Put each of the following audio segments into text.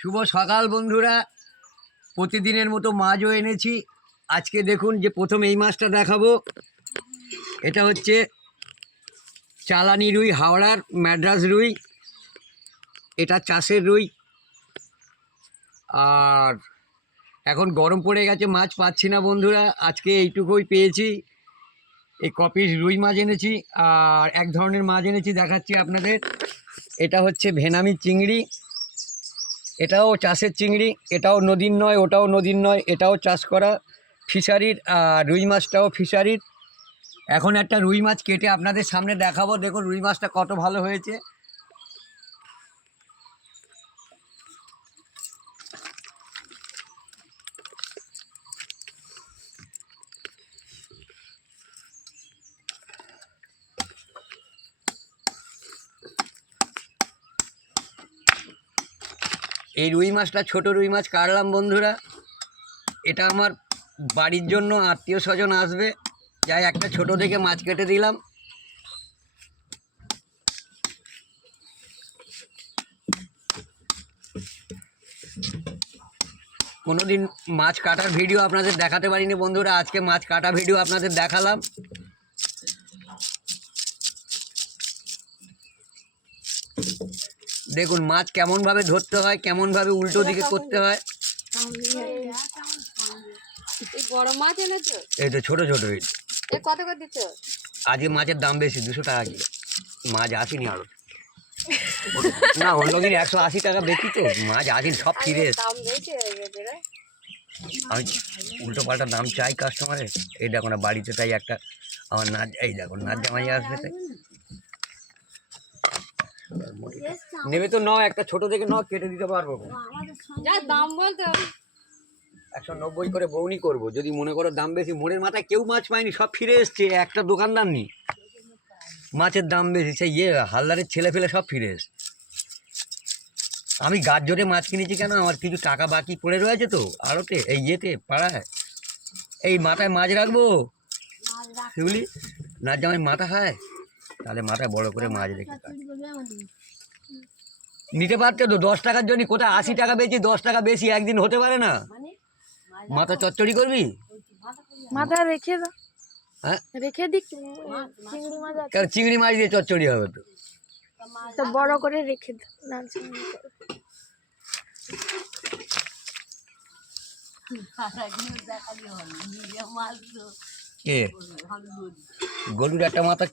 শুভ সকাল বন্ধুরা, প্রতিদিনের মতো মাছও এনেছি। আজকে দেখুন যে প্রথম এই মাছটা দেখাবো। এটা হচ্ছে চালানি রুই, হাওড়ার ম্যাড্রাস রুই। এটা চাষের রুই। আর এখন গরম পড়ে গেছে, মাছ পাচ্ছি না বন্ধুরা। আজকে এইটুকুই পেয়েছি। এই কপিস রুই মাছ এনেছি। আর এক ধরনের মাছ এনেছি, দেখাচ্ছি আপনাদের। এটা হচ্ছে ভেনামি চিংড়ি। এটাও চাষের চিংড়ি, এটাও নদীর নয়, ওটাও নদীর নয়, এটাও চাষ করা ফিশারির। আর রুই মাছটাও ফিশারির। এখন একটা রুই মাছ কেটে আপনাদের সামনে দেখাবো। দেখুন রুই মাছটা কত ভালো হয়েছে। এই রুই মাছটা ছোট রুই মাছ কাটলাম বন্ধুরা। এটা আমার বাড়ির জন্য আত্মীয় স্বজন আসবে, যাই একটা ছোট দেখে মাছ কেটে দিলাম। কোনোদিন মাছ কাটার ভিডিও আপনাদের দেখাতে পারিনি বন্ধুরা, আজকে মাছ কাটা ভিডিও আপনাদের দেখালাম। দেখুন মাছ কেমনভাবে ধরতে হয়, কেমনভাবে উল্টো দিকে করতে হয়। এই তো ছোট ছোট। আজকে মাছের দাম বেশি, 200 টাকা কিলো। মাছ আসেনি আরো না, অন্যদিন 180 টাকা বেশি তো, মাছ আসেনি, সব ফিরে এসে। আমি উল্টো পাল্টা দাম চাই কাস্টমারের। এই দেখো না, বাড়িতে তাই একটা আমার নাচ, এই দেখো নাচ জামাই আসবে, তাই নেবে তো নাও, একটা ছোট দেখে নাও, কেটে দিতে পারবো। 190 করে বউনি করবো। যদি মনে করো দাম বেশি, মোড়ের মাথায় কেউ মাছ পায়নি, সব ফিরে এসছে, একটা দোকানদার নেই। মাছের দাম বেশি, সেই হালদারের ছেলে ফেলে সব ফিরে এসছে। আমি গাছ জোরে মাছ কিনেছি কেন, আমার কিছু টাকা বাকি পড়ে রয়েছে তো আড়তে, এই ইয়েতে পাড়ায়। এই মাথায় মাছ রাখবো, শিউলি নাচ জামাই মাথা খায়, তাহলে মাথায় বড় করে মাছ রেখে নিতে পারতে তো। 10 টাকার জন্য কোথায় 80 টাকা বেশি, 10 টাকা বেশি একদিন হতে পারে না। মাথা চচ্চড়ি করবি, মাথা রেখে দাও। হ্যাঁ রেখে দিক, চিংড়ি মাছ দিয়ে চচ্চড়ি হবে তো। তো বড় করে রেখে দাও। কে গরুর একটা মাথা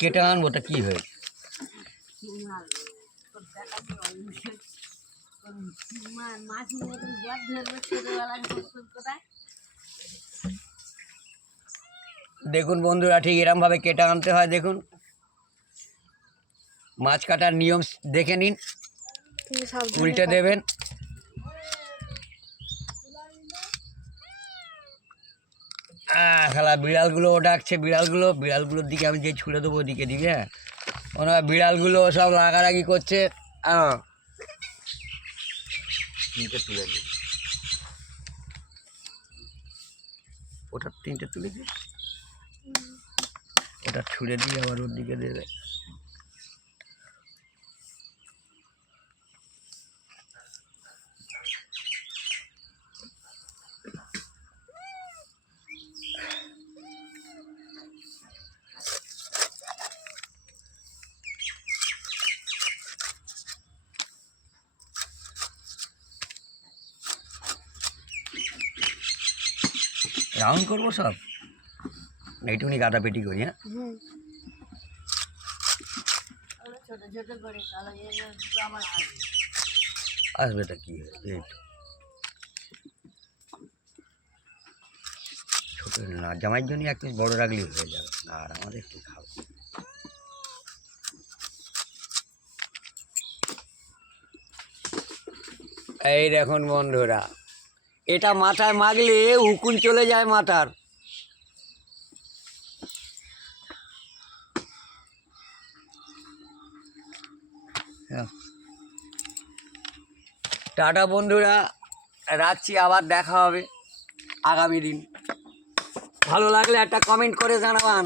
কেটে আনবো, তা কি হয়েছে? দেখুন বন্ধুরা, ঠিক এরম ভাবে কেটে আনতে হয়। দেখুন মাছ কাটার নিয়ম দেখে নিন, উল্টে দেবেন। শালা বিড়ালগুলো ডাকছে, বিড়ালগুলোর দিকে আমি যে ছুড়ে দেবো ওদিকে দিকে। হ্যাঁ, মনে হয় বিড়ালগুলো সব রাগারাগি করছে। তুলে দিই, ওটা 3টে তুলে দিই, ওটা ছুঁড়ে দিয়ে আবার ওর দিকে দেবে। রাউন্ড করবো সব, এইটুকুনি কাটাপেটি করি। হ্যাঁ, আসবে তা কি এই ছোট না, জামাইয়ের জন্য একটু বড় রাখলেই হয়ে যাবে, আর আমাদের একটু খাবো। এই দেখুন বন্ধুরা, এটা মাথায় মাগলে উকুন চলে যায় মাথার। টাটা বন্ধুরা, রাখছি, আবার দেখা হবে আগামী দিন। ভালো লাগলে একটা কমেন্ট করে জানাবেন।